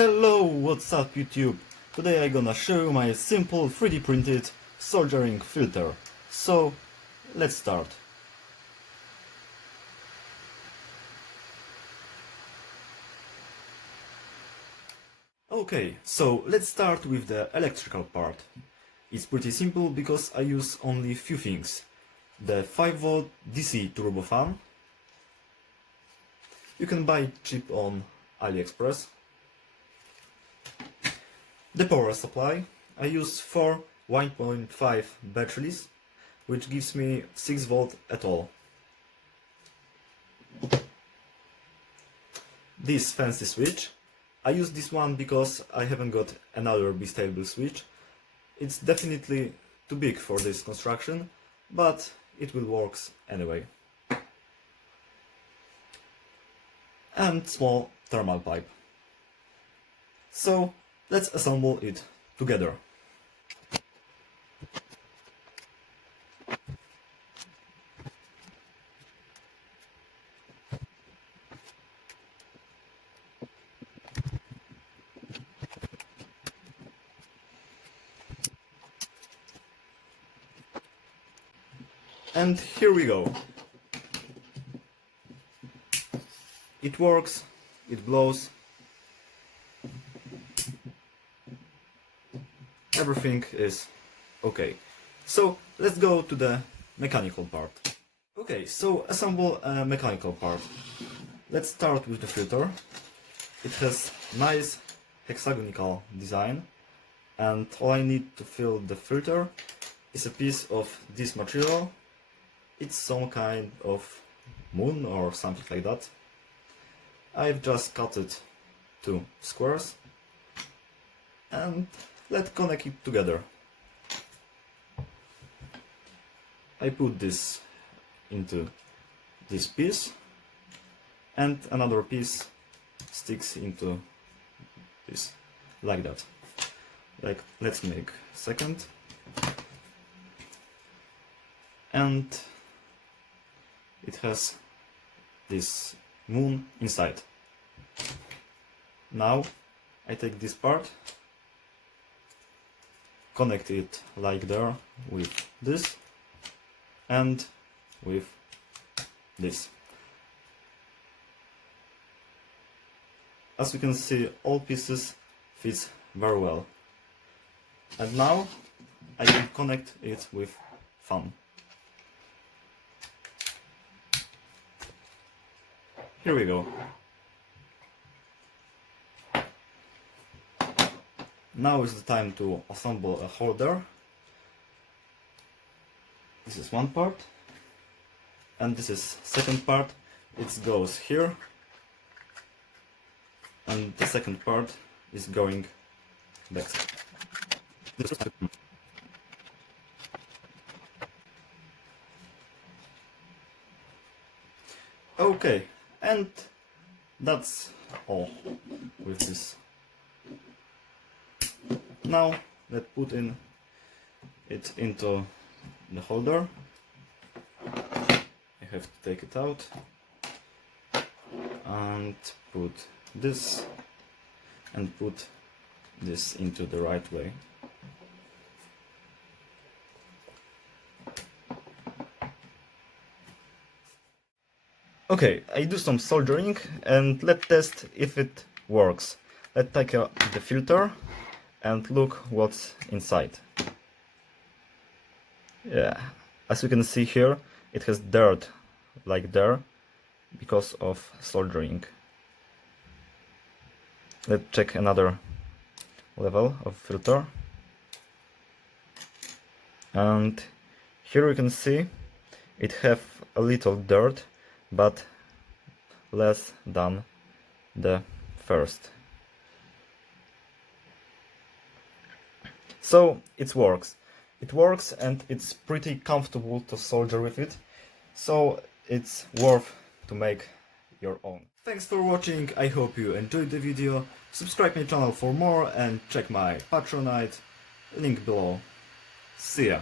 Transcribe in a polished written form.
Hello, what's up YouTube? Today I'm gonna show you my simple 3D printed soldering filter. So, let's start. Okay, so let's start with the electrical part. It's pretty simple because I use only few things. The 5V DC turbo fan. You can buy cheap on AliExpress. The power supply. I use 4 1.5 batteries, which gives me 6V at all. This fancy switch. I use this one because I haven't got another bistable switch. It's definitely too big for this construction, but it will work anyway. And small thermal pipe. So let's assemble it together. And here we go. It works, it blows. Everything is okay. So let's go to the mechanical part. Okay, so assemble a mechanical part. Let's start with the filter. It has nice hexagonal design, and all I need to fill the filter is a piece of this material. It's some kind of moon or something like that. I've just cut it to squares and let's connect it together. I put this into this piece and another piece sticks into this, like that. Like, let's make second. And it has this moon inside. Now I take this part, connect it like there with this and with this. As you can see, all pieces fit very well. And now I can connect it with fan. Here we go. Now is the time to assemble a holder. This is one part, and this is second part. It goes here, and the second part is going back. Okay, and that's all with this. Now let's put it into the holder. I have to take it out and put this and put this into the right way. Okay, I do some soldering and let's test if it works. Let's take the filter and look what's inside. Yeah, as you can see here, it has dirt like there because of soldering. Let's check another level of filter. And here you can see it have a little dirt, but less than the first. So it works. It works and it's pretty comfortable to solder with it. So it's worth to make your own. Thanks for watching, I hope you enjoyed the video. Subscribe my channel for more and check my Patreon, link below. See ya!